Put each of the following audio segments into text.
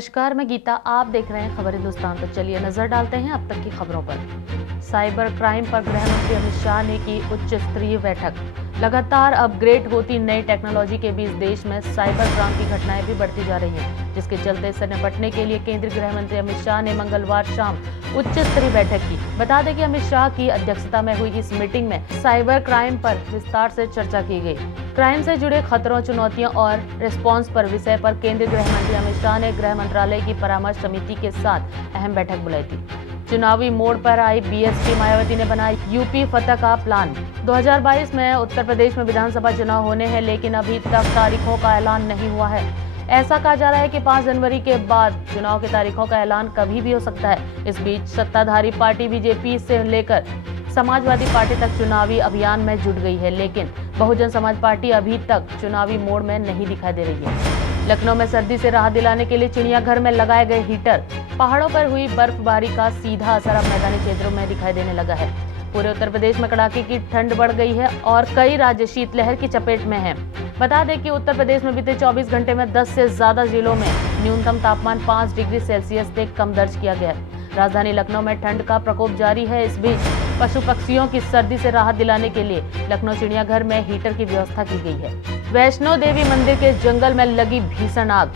नमस्कार, मैं गीता। आप देख रहे हैं खबर हिंदुस्तान। तो चलिए नजर डालते हैं अब तक की खबरों पर। साइबर क्राइम पर गृह मंत्री अमित शाह ने की उच्च स्तरीय बैठक। लगातार अपग्रेड होती नई टेक्नोलॉजी के बीच देश में साइबर क्राइम की घटनाएं भी बढ़ती जा रही हैं, जिसके चलते इससे निपटने के लिए केंद्रीय गृह मंत्री अमित शाह ने मंगलवार शाम उच्च स्तरीय बैठक की। बता दें कि अमित शाह की अध्यक्षता में हुई इस मीटिंग में साइबर क्राइम पर विस्तार से चर्चा की गई। क्राइम से जुड़े खतरों, चुनौतियों और रिस्पॉन्स पर विषय पर केंद्रीय गृह मंत्री अमित शाह ने गृह मंत्रालय की परामर्श समिति के साथ अहम बैठक बुलाई थी। चुनावी मोड़ पर आई बीएसपी मायावती ने बनाया यूपी फतह का प्लान। 2022 में उत्तर प्रदेश में विधानसभा चुनाव होने हैं, लेकिन अभी तक तारीखों का ऐलान नहीं हुआ है। ऐसा कहा जा रहा है कि 5 जनवरी के बाद चुनाव की तारीखों का ऐलान कभी भी हो सकता है। इस बीच सत्ताधारी पार्टी बीजेपी से लेकर समाजवादी पार्टी तक चुनावी अभियान में जुट गई है, लेकिन बहुजन समाज पार्टी अभी तक चुनावी मोड़ में नहीं दिखाई दे रही है। लखनऊ में सर्दी से राहत दिलाने के लिए चिड़ियाघर में लगाए गए हीटर। पहाड़ों पर हुई बर्फबारी का सीधा असर अब मैदानी क्षेत्रों में दिखाई देने लगा है। पूरे उत्तर प्रदेश में कड़ाके की ठंड बढ़ गई है और कई राज्य शीतलहर की चपेट में हैं। बता दें कि उत्तर प्रदेश में बीते 24 घंटे में 10 से ज्यादा जिलों में न्यूनतम तापमान 5 डिग्री सेल्सियस से कम दर्ज किया गया है। राजधानी लखनऊ में ठंड का प्रकोप जारी है। इस बीच पशु पक्षियों की सर्दी से राहत दिलाने के लिए लखनऊ चिड़ियाघर में हीटर की व्यवस्था की गई है। वैष्णो देवी मंदिर के जंगल में लगी भीषण आग।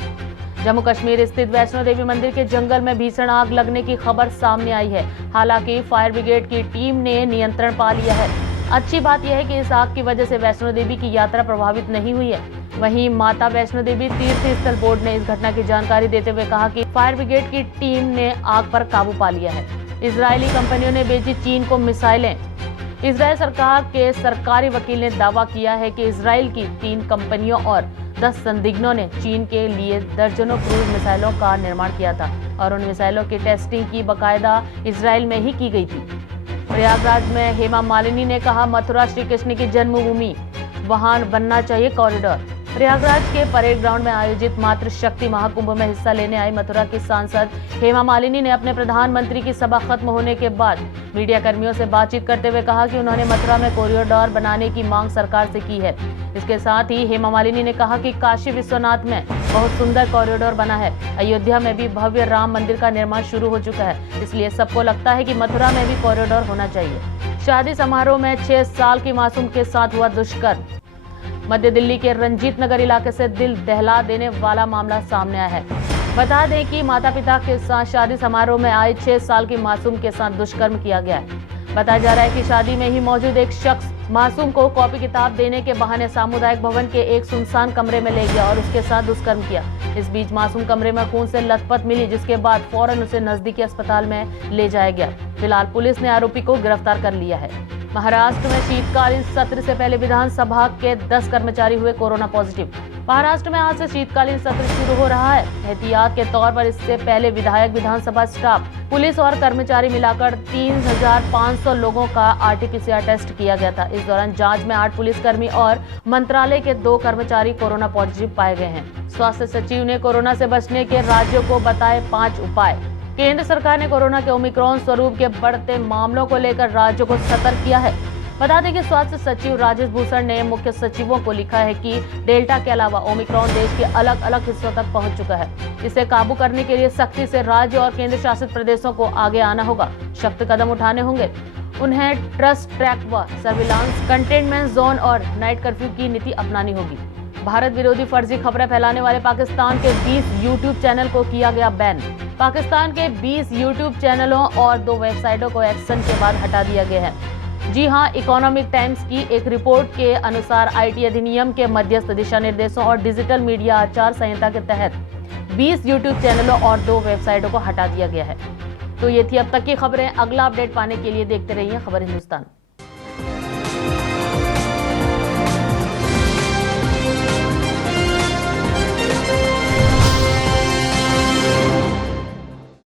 जम्मू कश्मीर स्थित वैष्णो देवी मंदिर के जंगल में भीषण आग लगने की खबर सामने आई है। हालांकि फायर ब्रिगेड की टीम ने नियंत्रण पा लिया है। अच्छी बात यह है कि इस आग की वजह से वैष्णो देवी की यात्रा प्रभावित नहीं हुई है। वहीं माता वैष्णो देवी तीर्थ स्थल बोर्ड ने इस घटना की जानकारी देते हुए कहा कि फायर ब्रिगेड की टीम ने आग पर काबू पा लिया है। इजरायली कंपनियों ने बेची चीन को मिसाइलें। इजरायल सरकार के सरकारी वकील ने दावा किया है कि इजरायल की 3 कंपनियों और 10 संदिग्धों ने चीन के लिए दर्जनों क्रूज मिसाइलों का निर्माण किया था और उन मिसाइलों की टेस्टिंग की बाकायदा इजरायल में ही की गई थी। प्रयागराज में हेमा मालिनी ने कहा, मथुरा श्री कृष्ण की जन्मभूमि, वहां बनना चाहिए कॉरिडोर। प्रयागराज के परेड ग्राउंड में आयोजित मातृ शक्ति महाकुंभ में हिस्सा लेने आई मथुरा की सांसद हेमा मालिनी ने अपने प्रधानमंत्री की सभा खत्म होने के बाद मीडिया कर्मियों से बातचीत करते हुए कहा कि उन्होंने मथुरा में कॉरिडोर बनाने की मांग सरकार से की है। इसके साथ ही हेमा मालिनी ने कहा कि काशी विश्वनाथ में बहुत सुंदर कॉरिडोर बना है। अयोध्या में भी भव्य राम मंदिर का निर्माण शुरू हो चुका है, इसलिए सबको लगता है कि मथुरा में भी कॉरिडोर होना चाहिए। शादी समारोह में 6 साल की मासूम के साथ हुआ दुष्कर्म। मध्य दिल्ली के रंजीत नगर इलाके से दिल दहला देने वाला मामला सामने आया है। बता दें कि माता पिता के साथ शादी समारोह में आए 6 साल की मासूम के साथ दुष्कर्म किया गया है। बताया जा रहा है कि शादी में ही मौजूद एक शख्स मासूम को कॉपी किताब देने के बहाने सामुदायिक भवन के एक सुनसान कमरे में ले गया और उसके साथ दुष्कर्म किया। इस बीच मासूम कमरे में खून से लथपथ मिली, जिसके बाद फौरन उसे नजदीकी अस्पताल में ले जाया गया। फिलहाल पुलिस ने आरोपी को गिरफ्तार कर लिया है। महाराष्ट्र में शीतकालीन सत्र से पहले विधानसभा के 10 कर्मचारी हुए कोरोना पॉजिटिव। महाराष्ट्र में आज से शीतकालीन सत्र शुरू हो रहा है। एहतियात के तौर पर इससे पहले विधायक, विधानसभा स्टाफ, पुलिस और कर्मचारी मिलाकर 3500 लोगों का आरटीपीसीआर टेस्ट किया गया था। इस दौरान जांच में 8 पुलिसकर्मी और मंत्रालय के 2 कर्मचारी कोरोना पॉजिटिव पाए गए हैं। स्वास्थ्य सचिव ने कोरोना से बचने के राज्यों को बताए 5 उपाय। केंद्र सरकार ने कोरोना के ओमिक्रॉन स्वरूप के बढ़ते मामलों को लेकर राज्यों को सतर्क किया है। बता दें कि स्वास्थ्य सचिव राजेश भूषण ने मुख्य सचिवों को लिखा है कि डेल्टा के अलावा ओमिक्रॉन देश के अलग अलग हिस्सों तक पहुंच चुका है। इसे काबू करने के लिए सख्ती से राज्य और केंद्र शासित प्रदेशों को आगे आना होगा, सख्त कदम उठाने होंगे। उन्हें ट्रस्ट ट्रैक व सर्विलांस, कंटेनमेंट जोन और नाइट कर्फ्यू की नीति अपनानी होगी। भारत विरोधी फर्जी खबरें फैलाने वाले पाकिस्तान के 20 यूट्यूब चैनल को किया गया बैन। पाकिस्तान के 20 यूट्यूब चैनलों और 2 वेबसाइटों को एक्शन के बाद हटा दिया गया है। जी हां, इकोनॉमिक टाइम्स की एक रिपोर्ट के अनुसार आईटी अधिनियम के मध्यस्थ दिशा निर्देशों और डिजिटल मीडिया आचार संहिता के तहत 20 यूट्यूब चैनलों और 2 वेबसाइटों को हटा दिया गया है। तो ये थी अब तक की खबरें। अगला अपडेट पाने के लिए देखते रहिए खबर हिंदुस्तान।